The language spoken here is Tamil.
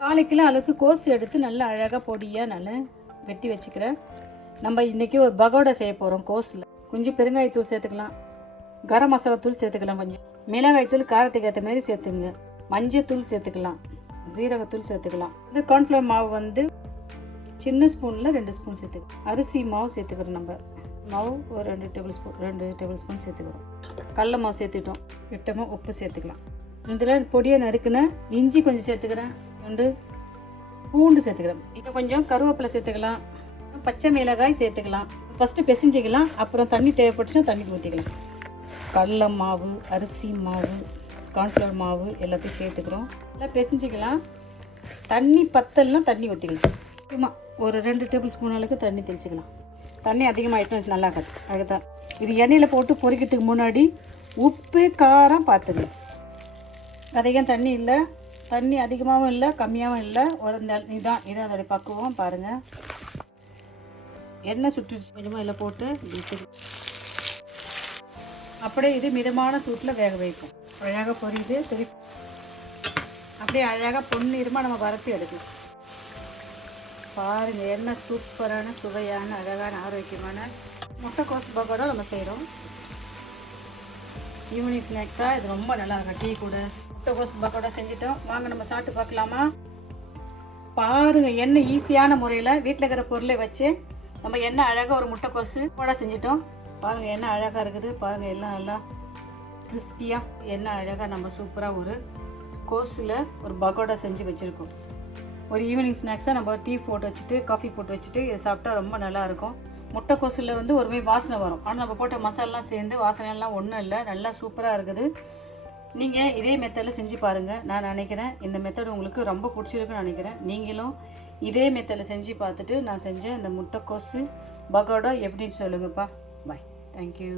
4 கிலோ அளவுக்கு கோஸ் எடுத்து நல்லா அழகாக பொடியாக நல்லா வெட்டி வச்சுக்கிறேன். நம்ம இன்றைக்கி ஒரு பகோடா செய்ய போகிறோம். கோஸில் கொஞ்சம் பெருங்காயத்தூள் சேர்த்துக்கலாம், கரம் மசாலா தூள் சேர்த்துக்கலாம், கொஞ்சம் மிளகாய்த்தூள் காரத்துக்கு ஏற்ற மாதிரி சேர்த்துங்க, மஞ்சத்தூள் சேர்த்துக்கலாம், ஜீரகத்தூள் சேர்த்துக்கலாம். இந்த கார்ன்ஃப்ளவர் மாவு வந்து சின்ன ஸ்பூனில் 2 ஸ்பூன் சேர்த்துக்கலாம். அரிசி மாவு சேர்த்துக்கிறோம். நம்ம மாவு ஒரு 2 டேபிள் ஸ்பூன் சேர்த்துக்கிறோம். கடல மாவு சேர்த்துக்கிட்டோம். விட்டமாக உப்பு சேர்த்துக்கலாம். இதில் பொடியாக நறுக்குன இஞ்சி கொஞ்சம் சேர்த்துக்கிறேன், 2 பூண்டு சேர்த்துக்கிறேன். இப்போ கொஞ்சம் கருவேப்பிலை சேர்த்துக்கலாம், பச்சை மிளகாய் சேர்த்துக்கலாம். ஃபஸ்ட்டு பிசைஞ்சிக்கலாம், அப்புறம் தண்ணி தேவைப்பட்டுச்சுன்னா தண்ணி ஊற்றிக்கலாம். கடல மாவு, அரிசி மாவு, கார்ன்ஃப்ளவர் மாவு எல்லாத்தையும் சேர்த்துக்கிறோம். எல்லாம் பிசைஞ்சிக்கலாம். தண்ணி பத்தலைன்னா தண்ணி ஊற்றிக்கலாம். சும்மா ஒரு 2 டேபிள் ஸ்பூன் அளவுக்கு தண்ணி தெளிச்சிக்கலாம். தண்ணி அதிகமாகிட்டு நல்லா இருக்காது. அதுதான் இது எண்ணெயில் போட்டு பொரிக்கிறதுக்கு முன்னாடி உப்பு காரம் பார்த்துக்கலாம். அதிகம் தண்ணி இல்லை, தண்ணி அதிகமாகவும் இல்லை, கம்மியாகவும் இல்லை. ஒரு இதான் அதோடைய பக்குவம் பாருங்கள். எண்ணெய் சுட்டு கொஞ்சமாக இதில் போட்டு அப்படியே இது மிதமான சூட்டில் வேக வைக்கும். அழகாக பொரியுது. திருப்பி அப்படியே அழகாக பொன்னிறமாக நம்ம வறுத்து எடுக்கலாம். பாருங்கள், என்ன சூப்பரான சுவையான அழகான ஆரோக்கியமான முட்டைக்கோஸ் பகோடா நம்ம செய்கிறோம். ஈவினிங் ஸ்நாக்ஸாக இது ரொம்ப நல்லா இருக்கும். டீ கூட முட்டைக்கோஸ் பகோடா செஞ்சுட்டோம். வாங்க நம்ம சாப்பிட்டு பார்க்கலாமா? பாருங்கள், என்ன ஈஸியான முறையில் வீட்டில் இருக்கிற பொருளை வச்சு நம்ம என்ன அழகாக ஒரு முட்டைக்கோசு பகோடா செஞ்சிட்டோம். பாருங்கள், என்ன அழகாக இருக்குது. பாருங்கள், எல்லாம் நல்லா கிறிஸ்பியாக என்ன அழகாக நம்ம சூப்பராக ஒரு கோஸில் ஒரு பகோடா செஞ்சு வச்சுருக்கோம். ஒரு ஈவினிங் ஸ்நாக்ஸாக நம்ம டீ போட்டு வச்சுட்டு காஃபி போட்டு வச்சுட்டு இதை சாப்பிட்டா ரொம்ப நல்லாயிருக்கும். முட்டைக்கோசில் வந்து ஒருமே வாசனை வரும், ஆனால் நம்ம போட்ட மசாலாலாம் சேர்ந்து வாசனைலாம் ஒன்றும் இல்லை, நல்லா சூப்பராக இருக்குது. நீங்கள் இதே மெத்தடில் செஞ்சு பாருங்கள். நான் நினைக்கிறேன் இந்த மெத்தட் உங்களுக்கு ரொம்ப பிடிச்சிருக்குன்னு நினைக்கிறேன். நீங்களும் இதே மெத்தடில் செஞ்சு பார்த்துட்டு நான் செஞ்ச இந்த முட்டைக்கோசு பகோடா எப்படின்னு சொல்லுங்கப்பா. பாய், தேங்க்யூ.